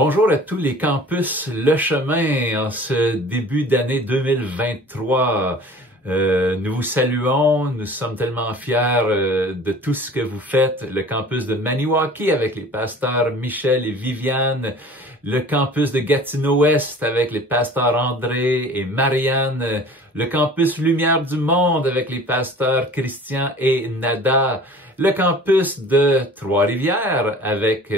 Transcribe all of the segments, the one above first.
Bonjour à tous les campus Le Chemin en ce début d'année 2023. Nous vous saluons, nous sommes tellement fiers de tout ce que vous faites. Le campus de Maniwaki avec les pasteurs Michel et Viviane, le campus de Gatineau-Ouest avec les pasteurs André et Marianne, le campus Lumière du Monde avec les pasteurs Christian et Nada, le campus de Trois-Rivières avec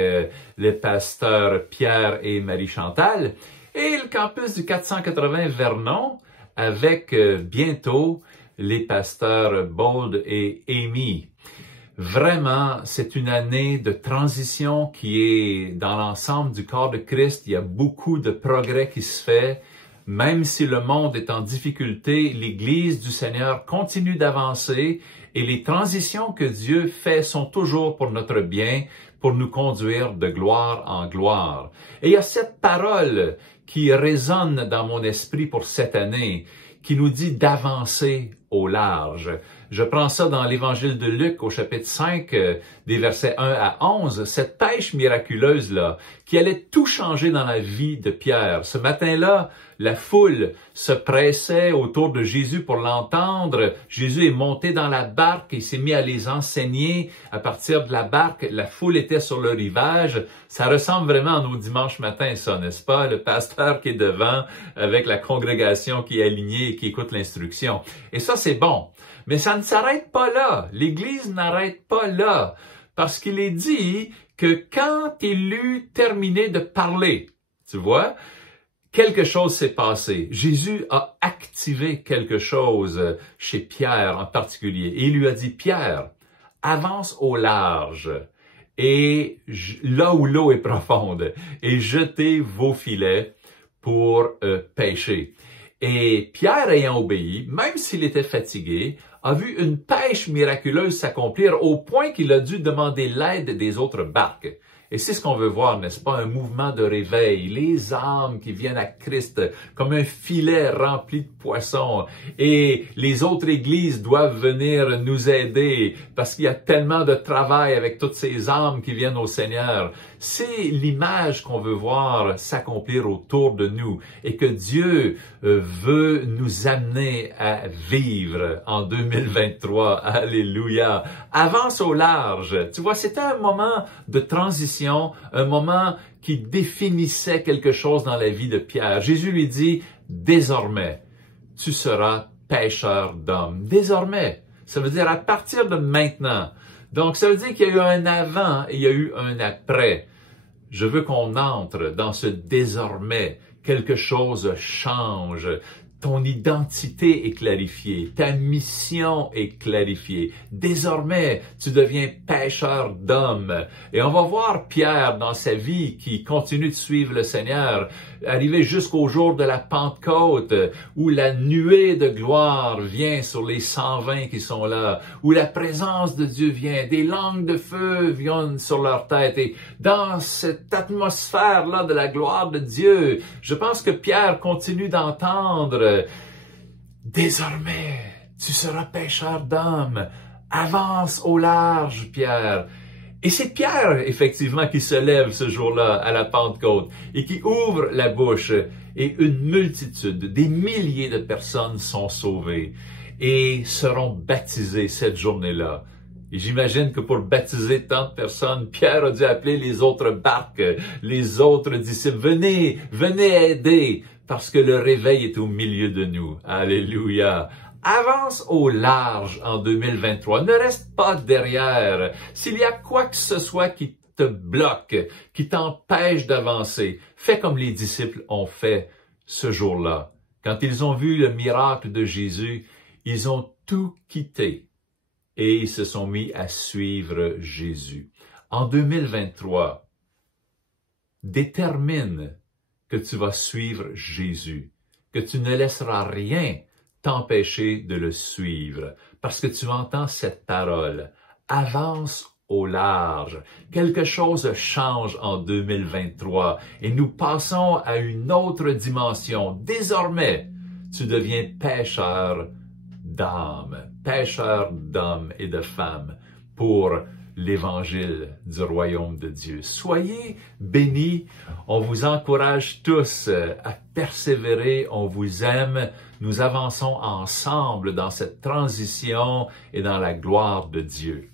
les pasteurs Pierre et Marie-Chantal et le campus du 480 Vernon avec bientôt les pasteurs Bold et Amy. Vraiment, c'est une année de transition qui est dans l'ensemble du corps de Christ. Il y a beaucoup de progrès qui se fait. Même si le monde est en difficulté, l'Église du Seigneur continue d'avancer et les transitions que Dieu fait sont toujours pour notre bien, pour nous conduire de gloire en gloire. Et il y a cette parole qui résonne dans mon esprit pour cette année, qui nous dit d'avancer au large. Je prends ça dans l'Évangile de Luc au chapitre 5, des versets 1 à 11, cette pêche miraculeuse-là, qui allait tout changer dans la vie de Pierre. Ce matin-là, la foule se pressait autour de Jésus pour l'entendre. Jésus est monté dans la barque et il s'est mis à les enseigner. À partir de la barque, la foule était sur le rivage. Ça ressemble vraiment à nos dimanches matins, ça, n'est-ce pas? Le pasteur qui est devant avec la congrégation qui est alignée et qui écoute l'instruction. Et ça, c'est bon. Mais ça ne s'arrête pas là. L'Église n'arrête pas là. Parce qu'il est dit que quand il eut terminé de parler, tu vois, quelque chose s'est passé. Jésus a activé quelque chose chez Pierre en particulier. Et il lui a dit, Pierre, avance au large et là où l'eau est profonde et jetez vos filets pour pêcher. Et Pierre ayant obéi, même s'il était fatigué, a vu une pêche miraculeuse s'accomplir au point qu'il a dû demander l'aide des autres barques. Et c'est ce qu'on veut voir, n'est-ce pas? Un mouvement de réveil, les âmes qui viennent à Christ comme un filet rempli de poissons. Et les autres églises doivent venir nous aider parce qu'il y a tellement de travail avec toutes ces âmes qui viennent au Seigneur. C'est l'image qu'on veut voir s'accomplir autour de nous et que Dieu veut nous amener à vivre en 2023. Alléluia! Avance au large. Tu vois, c'était un moment de transition, un moment qui définissait quelque chose dans la vie de Pierre. Jésus lui dit, désormais, tu seras pêcheur d'hommes. Désormais, ça veut dire à partir de maintenant. Donc, ça veut dire qu'il y a eu un avant et il y a eu un après. Je veux qu'on entre dans ce désormais. Quelque chose change. Ton identité est clarifiée. Ta mission est clarifiée. Désormais, tu deviens pêcheur d'hommes. Et on va voir Pierre dans sa vie qui continue de suivre le Seigneur, arriver jusqu'au jour de la Pentecôte, où la nuée de gloire vient sur les 120 qui sont là, où la présence de Dieu vient, des langues de feu viennent sur leur tête. Et dans cette atmosphère-là de la gloire de Dieu, je pense que Pierre continue d'entendre désormais, tu seras pêcheur d'hommes. Avance au large, Pierre. Et c'est Pierre, effectivement, qui se lève ce jour-là à la Pentecôte et qui ouvre la bouche. Et une multitude, des milliers de personnes sont sauvées et seront baptisées cette journée-là. Et j'imagine que pour baptiser tant de personnes, Pierre a dû appeler les autres barques, les autres disciples. Venez, venez aider, parce que le réveil est au milieu de nous. Alléluia! Avance au large en 2023. Ne reste pas derrière. S'il y a quoi que ce soit qui te bloque, qui t'empêche d'avancer, fais comme les disciples ont fait ce jour-là. Quand ils ont vu le miracle de Jésus, ils ont tout quitté et ils se sont mis à suivre Jésus. En 2023, détermine que tu vas suivre Jésus, que tu ne laisseras rien t'empêcher de le suivre, parce que tu entends cette parole. Avance au large. Quelque chose change en 2023 et nous passons à une autre dimension. Désormais, tu deviens pêcheur d'âmes et de femmes pour l'évangile du royaume de Dieu. Soyez bénis. On vous encourage tous à persévérer. On vous aime. Nous avançons ensemble dans cette transition et dans la gloire de Dieu.